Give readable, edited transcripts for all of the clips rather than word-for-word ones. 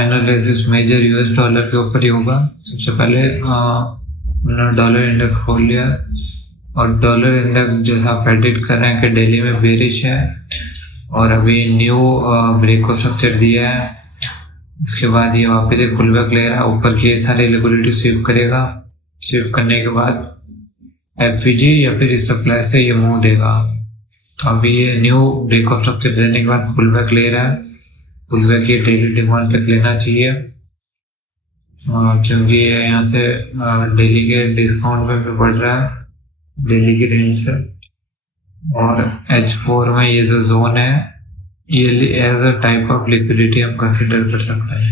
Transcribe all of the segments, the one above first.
Analysis major US dollar के ऊपर ही होगा। सबसे पहले मैंने डॉलर इंडेक्स खोल लिया और डॉलर इंडेक्स जैसा प्रेडिक्ट कर रहे हैं कि दिल्ली में बेरिश है और अभी न्यू ब्रेक ऑफ स्ट्रक्चर दिया है। उसके बाद ये वापस एक पुलबैक ले रहा है, ऊपर की सारी लिक्विडिटी स्वीप करेगा। स्वीप करने के बाद एफवीजी या फिर इस सप्लाई से ये मूव देगा। तो अभी ये न्यू ब्रेक ऑफ स्ट्रक्चर देने के बाद पुलबैक ले रहा है। पुलबैक ये डेली डिमांड तक लेना चाहिए क्योंकि ये यहाँ से डेली के डिस्काउंट में भी बढ़ रहा है डेली की रेंज से। और H4 में ये जो जोन है ये as a type of liquidity हम कंसिडर कर सकते हैं।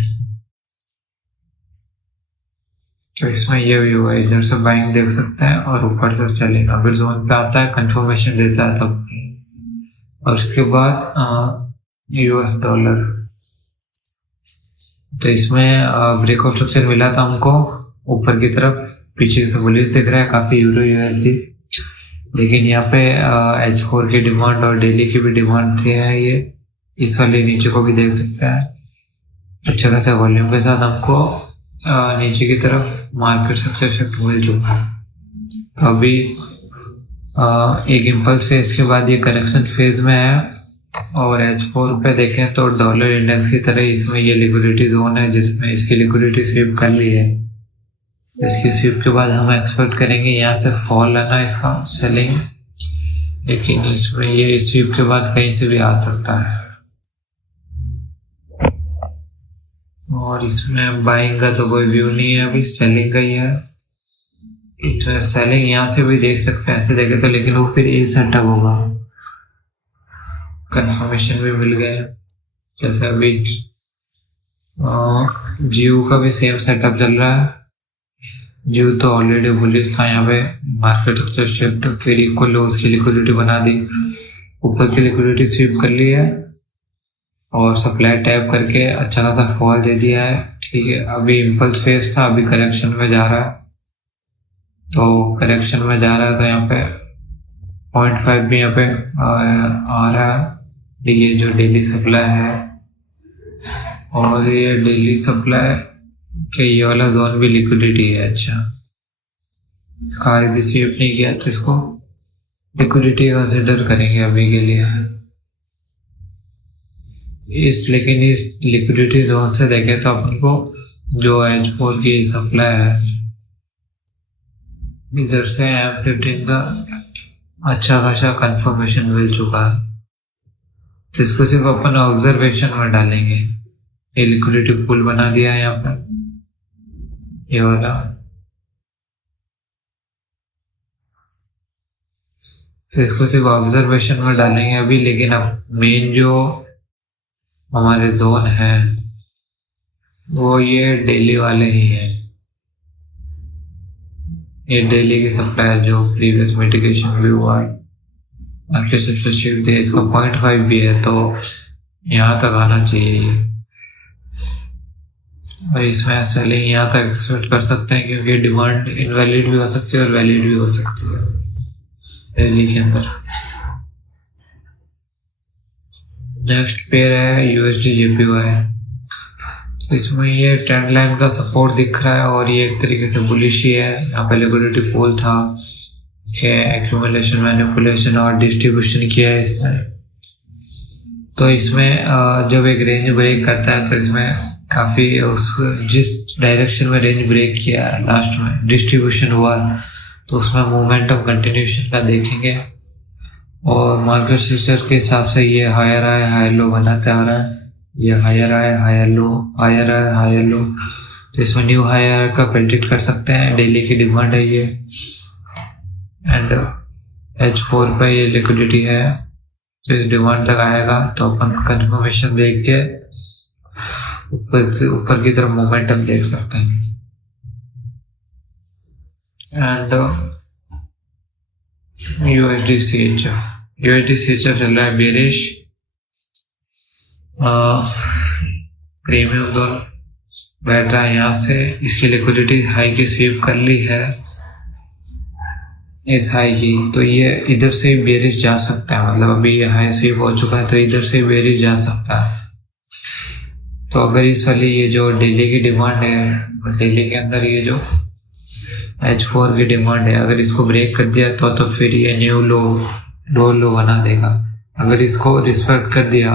तो इसमें ये भी हुआ, इधर से बाइंग देख सकते हैं और ऊपर से सेलिंग। अगर जोन पे आता है कंफर्मेशन देता है तब। और उसके बाद यूएस डॉलर, तो इसमें ब्रेक ऑफ स्ट्रक्चर मिला था हमको ऊपर की तरफ, पीछे से बुलिश दिख रहा है काफी यूरो यूएसडी। लेकिन यहाँ पे H4 की डिमांड और डेली की भी डिमांड थी है। ये इस वाले नीचे को भी देख सकते हैं, अच्छा खासा वॉल्यूम के साथ हमको नीचे की तरफ मार्केट स्ट्रक्चर शिफ्ट मिल चुका है। तो अभी एक इम्पल्स फेज के बाद ये करेक्शन फेज में है। और H4 पे देखें तो डॉलर इंडेक्स की तरह इसमें ये लिक्विडिटी जोन है जिसमें इसकी लिक्विडिटी स्वीप कर ली है। इसकी स्वीप के बाद हम एक्सपेक्ट करेंगे यहाँ से फॉल है ना इसका सेलिंग, लेकिन इसमें ये स्वीप के बाद कहीं से भी आ सकता है। और इसमें बाइंग का तो कोई व्यू नहीं है, अभी सेलिंग का ही है। इसमें सेलिंग यहाँ से भी देख सकते हैं ऐसे देखे तो, लेकिन वो फिर ए सेटअप होगा। कंफर्मेशन भी मिल गए, जैसे अभी जियो का भी सेम सेटअप चल रहा है। जियो तो ऑलरेडी बुलिश था, यहाँ पे मार्केट स्ट्रक्चर शिफ्ट, फिर इक्वल लोज की लिक्विडिटी बना दी, ऊपर की लिक्विडिटी स्वीप कर ली है और सप्लाई टैप करके अच्छा खासा फॉल दे दिया है। ठीक है, अभी इम्पल्स फेज था, अभी करेक्शन में जा रहा है। तो करेक्शन में जा रहा है तो यहाँ पे 0.5 भी यहाँ पे आ रहा है। ये जो डेली सप्लाई है और ये डेली सप्लाई के ये वाला जोन भी लिक्विडिटी है। अच्छा, इसका आर भी स्वीप नहीं किया तो इसको लिक्विडिटी कंसिडर करेंगे अभी के लिए। लेकिन इस लिक्विडिटी जोन से देखें तो अपन को जो H4 की सप्लाई है इधर से M15 का अच्छा खासा कंफर्मेशन मिल चुका है। तो इसको सिर्फ अपन ऑब्जर्वेशन में डालेंगे। ये लिक्विडिटी पूल बना दिया है यहाँ पर, ये वाला। तो इसको सिर्फ ऑब्जर्वेशन में डालेंगे अभी। लेकिन अब मेन जो हमारे जोन है वो ये डेली वाले ही है। ये डेली की सप्लाई जो प्रीवियस मिटिगेशन भी हुआ है, इसका 0.5 भी है तो यहाँ तक आना चाहिए। और इसमें सेलिंग यहाँ तक एक्सपेक्ट कर सकते हैं क्योंकि डिमांड इनवैलिड भी हो सकती है और वैलिड भी हो सकती है डेली के अंदर। नेक्स्ट पेयर है USD JPY। इसमें ये ट्रेंड लाइन का सपोर्ट दिख रहा है और ये एक तरीके से बुलिश ही है। यहाँ पे लिक्विडिटी पूल था, एक्यूमुलेशन, मैनिपुलेशन और डिस्ट्रीब्यूशन किया है इसने। तो इसमें जब एक रेंज ब्रेक करता है तो इसमें काफी जिस डायरेक्शन में रेंज ब्रेक किया लास्ट में डिस्ट्रीब्यूशन हुआ तो उसमें मोमेंटम कंटिन्यूशन का देखेंगे। और मार्केट स्ट्रक्चर के हिसाब से ये हायर आए हायर लो बनाते आ रहा है। ये हायर आए हायर लो, हायर आए हायर लो, तो इसमें न्यू हायर का प्रेडिक्ट कर सकते हैं। डेली की डिमांड है ये एंड H4 पे ये लिक्विडिटी है तो इस डिमांड तक आएगा तो अपन कंफर्मेशन देख के ऊपर की तरफ मोमेंटम देख सकते हैं। एंड USD CHF चल रहा है बेरिश। प्रीमियम जोन बैठ रहा है यहाँ से, इसकी लिक्विडिटी हाई की स्वीप कर ली है इस हाई की, तो ये इधर से बेरिश जा सकता है। मतलब अभी ये हाई स्वीप हो चुका है तो इधर से बेरिश जा सकता है। तो अगर इस वाली ये जो डेली की डिमांड है, डेली के अंदर ये जो H4 की डिमांड है, अगर इसको ब्रेक कर दिया तो फिर ये न्यू लो बना देगा। अगर इसको रिस्पेक्ट कर दिया,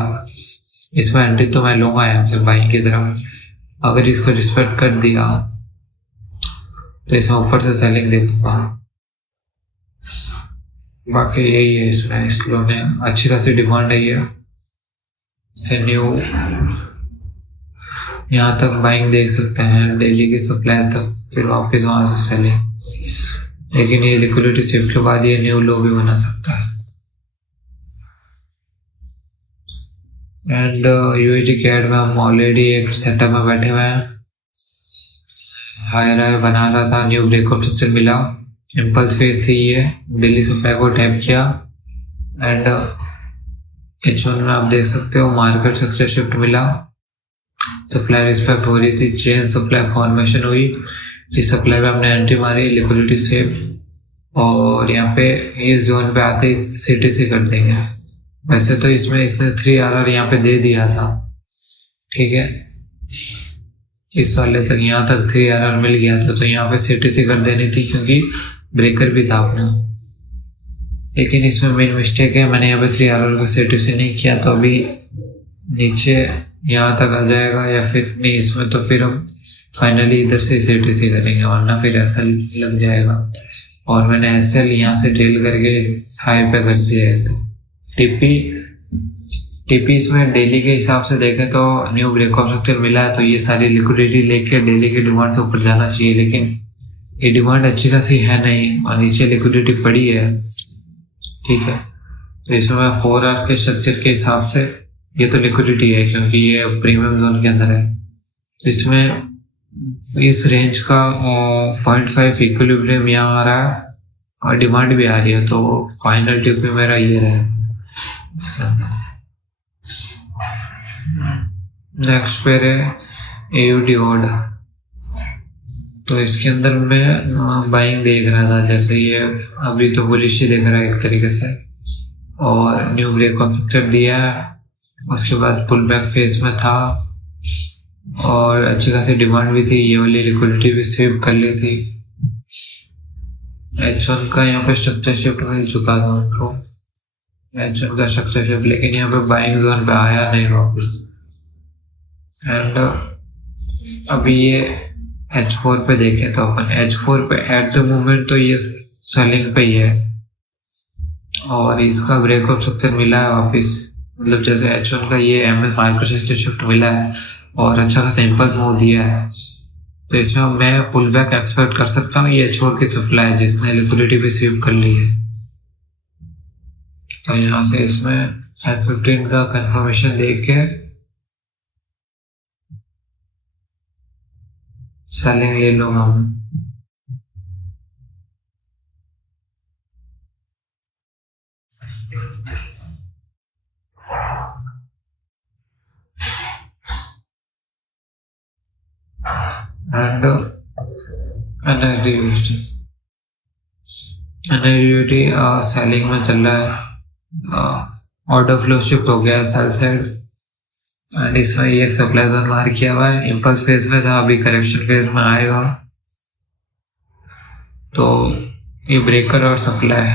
इसमें एंट्री तो मैं लूंगा यहाँ से बाइंग की तरफ। अगर इसको रिस्पेक्ट कर दिया तो इसमें ऊपर से सेलिंग दे दूंगा। बाकी यही है इसमें, इस लो में अच्छी खासी डिमांड है ये से न्यू यहाँ तक बाइंग देख सकते हैं, डेली की सप्लाई तक, फिर वापस वहां से सेलिंग। लेकिन ये लिक्विडिटी शिफ्ट के बाद ये न्यू लो भी बना सकता है। एंड यूएसडी कैड में हम ऑलरेडी एक सेटअप में बैठे हुए हैं। हायर हाई बना रहा था, न्यू ब्रेकआउट स्ट्रक्चर मिला, इम्पल्स फेज थी ये, डेली सप्लाई को टैप किया एंड H1 में आप देख सकते हो मार्केट स्ट्रक्चर शिफ्ट मिला, सप्लाई रिस्पेक्ट हो रही थी, चेन सप्लाई फॉर्मेशन हुई। इस सप्लाई में हमने एंट्री मारी, लिक्विडिटी सेव, और यहाँ पे इस जोन पे आते ही CTC कर देंगे। वैसे तो इसमें इसने 3RR यहाँ पे दे दिया था, ठीक है, इस वाले तक यहाँ तक 3RR मिल गया था, तो यहाँ पे CTC कर देनी थी क्योंकि ब्रेकर भी था अपना। लेकिन इसमें मेन मिस्टेक है, मैंने यहाँ पे 3RR को CTC नहीं किया, तो अभी नीचे यहाँ तक आ जाएगा या फिर नहीं, इसमें तो फिर हम फाइनली इधर से CTC करेंगे, वरना फिर SL लग जाएगा। और मैंने SL यहाँ से टेल करके हाई पे कर दिया है। टीपी इसमें डेली के हिसाब से देखें तो न्यू ब्रेकआउट स्ट्रक्चर मिला है, तो ये सारी लिक्विडिटी लेके डेली की डिमांड से ऊपर जाना चाहिए, लेकिन ये डिमांड अच्छी खासी है नहीं और नीचे लिक्विडिटी पड़ी है, ठीक है। तो इसमें मैं 4R के स्ट्रक्चर के हिसाब से, ये तो लिक्विडिटी है क्योंकि ये प्रीमियम जोन के अंदर है, तो इसमें इस रेंज का 0.5 इक्विलिब्रियम यहाँ आ रहा है और डिमांड भी आ रही है, तो फाइनल टिप भी मेरा ये रहा। नेक्स्ट पेयर है AUD ऑड, तो इसके अंदर मैं बाइंग देख रहा था, जैसे ये अभी तो बुलिश ही देख रहा है एक तरीके से, और न्यू ब्रेकआउट स्ट्रक्चर दिया है, उसके बाद पुल बैक फेज में था और अच्छी खासी डिमांड भी थी, ये वाली लिक्विडिटी भी सेव कर ली थी। H1 का यहाँ पे स्ट्रक्चर शिफ्ट मिल चुका था उनको, H1 का स्ट्रक्चर शिफ्ट, लेकिन यहाँ पे बाइंग जोन पे आया नहीं वापस। एंड अभी ये H4 पे देखें तो अपन H4 पे एट द मोमेंट तो ये सेलिंग पे ही है, और इसका ब्रेकआउट स्ट्रक्चर मिला है वापस, मतलब जैसे H1 का ये MS मार्केट स्ट्रक्चर शिफ्ट मिला है और अच्छा खासा इम्पल्स मूव दिया है, तो इसमें मैं पुल बैक एक्सपेक्ट कर सकता हूँ। ये H4 की सप्लाई है जिसने लिक्विडिटी भी स्वीप कर ली है, तो यहाँ से इसमें F15 का कंफर्मेशन देख के सेलिंग ले लूंगा मैं। एंड एनएसडी सेलिंग में चल रहा है, ऑर्डर फ्लो शिफ्ट हो गया सेल साइड, एंड इसमें ये एक सप्लाई जोन मार किया हुआ है, इम्पल्स फेज में था, अभी करेक्शन फेज में आएगा, तो ये ब्रेकर और सप्लाई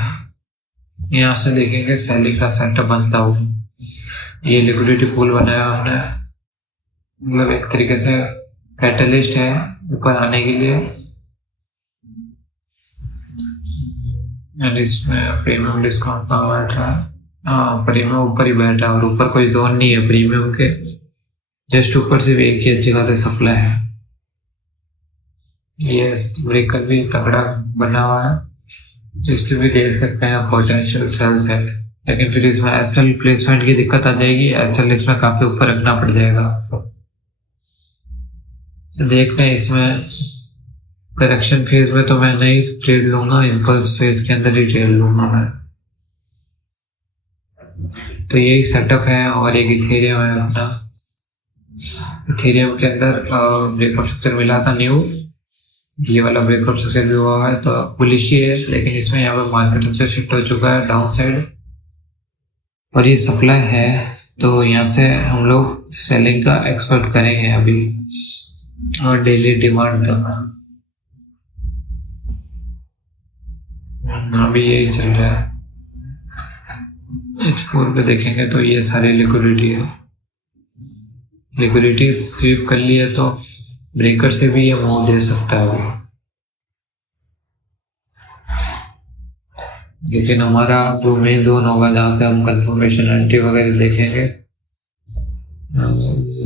यहाँ से देखेंगे सेलिंग का सेंटर बनता हुआ। ये लिक्विडिटी पूल बनाया हमने, मतलब एक तरीके से कैटलिस्ट है ऊपर आने के लिए, एंड इसमें प्रीमियम डिस्काउंट का बैठा है, हाँ प्रीमियम ऊपर ही बैठा है और ऊपर कोई जोन नहीं है प्रीमियम के, जस्ट ऊपर से भी एक ही अच्छी खासी सप्लाई है। ये ब्रेकर भी तगड़ा बना हुआ है, जिससे भी देख सकते हैं पोटेंशियल सेल्स है, लेकिन फिर इसमें एसएल प्लेसमेंट की दिक्कत आ जाएगी, एसएल इसमें काफी ऊपर रखना पड़ जाएगा। देखते हैं इसमें करेक्शन फेज में तो मैं नहीं ट्रेड लूंगा, इम्पल्स फेज के अंदर ही ट्रेड लूंगा मैं। तो यही सेटअप है, और एक इथेरियम है अपना, इथेरियम के अंदर ब्रेकआउट स्ट्रक्चर मिला था न्यू, ये वाला ब्रेकआउट स्ट्रक्चर भी हुआ है, तो बुलिश ही है, लेकिन इसमें यहाँ पे मार्केट से शिफ्ट हो चुका है डाउन साइड, और ये सप्लाई है तो यहाँ से हम लोग सेलिंग का एक्सपेक्ट करेंगे अभी और डेली डिमांड तक अभी यही चल रहा है। H4 पे देखेंगे तो ये सारी लिक्विडिटी है, लिक्विडिटी स्वीप कर ली है तो ब्रेकर से भी ये मूव दे सकता है अभी। लेकिन हमारा जो मेन जोन होगा जहाँ से हम कंफर्मेशन एंट्री वगैरह देखेंगे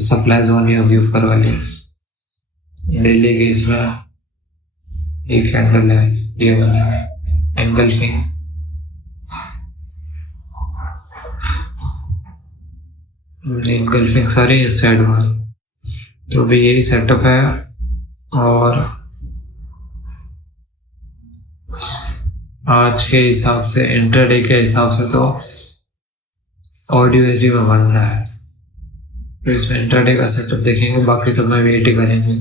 सप्लाई जोन ही होगी ऊपर वाली। डेली के इसमें एक कैंडल है ये वाला एंगल्फिंग, एंगल्फिंग सारी इस साइड में, तो भी यही सेटअप है। और आज के हिसाब से इंट्राडे के हिसाब से तो ऑडियो में बन रहा है, तो इसमें इंट्राडे का सेटअप देखेंगे, बाकी सब में वेट ही करेंगे।